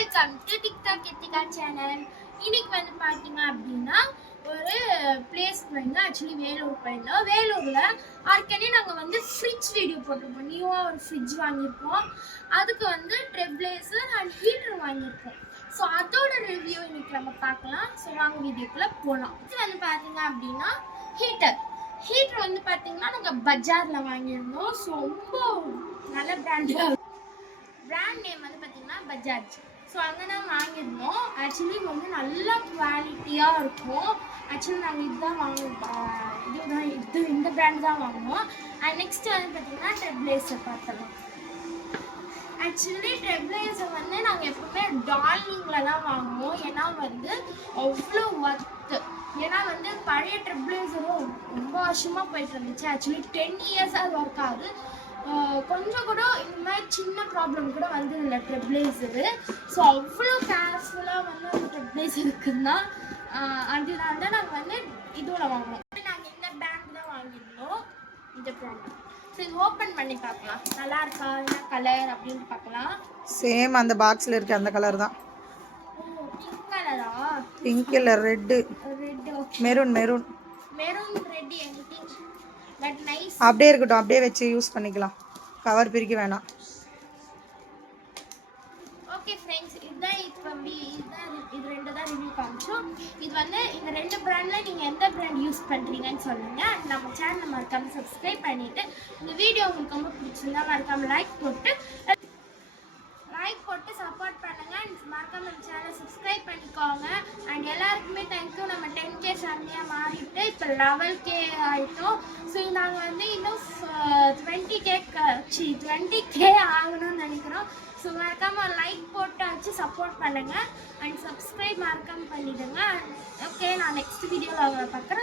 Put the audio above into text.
Welcome to TikTok கித்திகா channel. இன்னைக்கு வந்து பார்த்தீங்க அப்படின்னா ஒரு பிளேஸ்க்கு வந்து ஆக்சுவலி வேலூர் போயிருந்தோம். வேலூரில் ஆர்கனே நாங்கள் வந்து ஃப்ரிட்ஜ் வீடியோ போட்டிருப்போம். நியூவாக ஒரு ஃப்ரிட்ஜ் வாங்கியிருப்போம். அதுக்கு வந்து ட்ரெப்ளேசர் அண்ட் ஹீட்டர் வாங்கியிருப்போம். ஸோ அதோட ரிவ்யூ இன்னைக்கு நம்ம பார்க்கலாம். ஸோ வாங்க வீடியோக்குள்ளே போகலாம். இது வந்து பார்த்தீங்க அப்படின்னா ஹீட்டர் வந்து பார்த்தீங்கன்னா நாங்கள் பஜாரில் வாங்கியிருந்தோம். ஸோ ரொம்ப நல்ல பிராண்ட் நேம் வந்து பார்த்தீங்கன்னா பஜாஜ். ஸோ அங்கே தான் வாங்கியிருந்தோம். ஆக்சுவலி வந்து நல்ல குவாலிட்டியாக இருக்கும். ஆக்சுவலி நாங்கள் இதுதான் வாங்குவோம், இந்த பிராண்ட் தான் வாங்குவோம். அண்ட் நெக்ஸ்ட் வந்து பார்த்தீங்கன்னா ட்ரெப்ளேசர் பார்த்துடலாம். ஆக்சுவலி ட்ரெப்ளேசர் வந்து நாங்கள் எப்பவுமே டார்லிங்கில் தான் வாங்குவோம். ஏன்னா வந்து அவ்வளோ ஒர்த்து. ஏன்னா வந்து பழைய ட்ரெப்ளேசரும் ரொம்ப வருஷமாக போயிட்டு இருந்துச்சு. ஆக்சுவலி 10 இயர்ஸாக ஒர்க் ஆகுது. கொஞ்சம் கூட இந்த மாதிரி சின்ன ப்ராப்ளம் கூட வந்து இல்லை ட்ரெப்ளேசரு. ஸோ அவ்வளோ கேர்ஃபுல்லாக வந்து அந்த ட்ரெப்ளேசர் இருக்குதுன்னா அதனால தான் நாங்கள் வந்து இதுவில் வாங்குவோம். நாங்கள் இந்த பேங்க் தான் வாங்கியிருந்தோம் இந்த ப்ராடக்ட். ஸோ இது ஓப்பன் பண்ணி பார்க்கலாம். நல்லா இருக்கா, என்ன கலர் அப்படின்னு பார்க்கலாம். சேம் அந்த பாக்ஸில் இருக்க அந்த கலர் தான். பிங்க் கலரா? பிங்க் இல்லை, red. Maroon red anything but nice. அப்படியே இருக்கட்டும், அப்படியே வச்சு யூஸ் பண்ணிக்கலாம். கவர் பிரிக்க வேணாம். ஓகே ஃப்ரெண்ட்ஸ், இது ரெண்டு தான் ரிவ்யூ காமிச்சோம். இது வந்து இந்த ரெண்டு பிராண்டில் நீங்கள் எந்த பிராண்ட் யூஸ் பண்ணுறீங்கன்னு சொல்லுங்கள். நம்ம சேனலை மறக்காமல் சப்ஸ்கிரைப் பண்ணிவிட்டு இந்த வீடியோ உங்களுக்கு ரொம்ப பிடிச்சிருந்தா மறக்காமல் லைக் போட்டு சப்போர்ட் பண்ணுங்கள். மறக்காமல் நம்ம சேனலை சப்ஸ்கிரைப் பண்ணிக்கோங்க. அண்ட் எல்லாருக்குமே தேங்க்யூ. நம்ம 10K ஃபேமிலியாக மாறிட்டு இப்போ 11K ஆகிட்டோம். ஸோ நாங்கள் வந்து இன்னும் 20K ஆகணும்னு நினைக்கிறோம். ஸோ மறக்காமல் லைக் போட்டாச்சு சப்போர்ட் பண்ணுங்கள். அண்ட் சப்ஸ்கிரைப் மறக்காமல் பண்ணிவிடுங்க. ஓகே, நான் நெக்ஸ்ட் வீடியோவில் அவங்களை பார்க்குறேன்.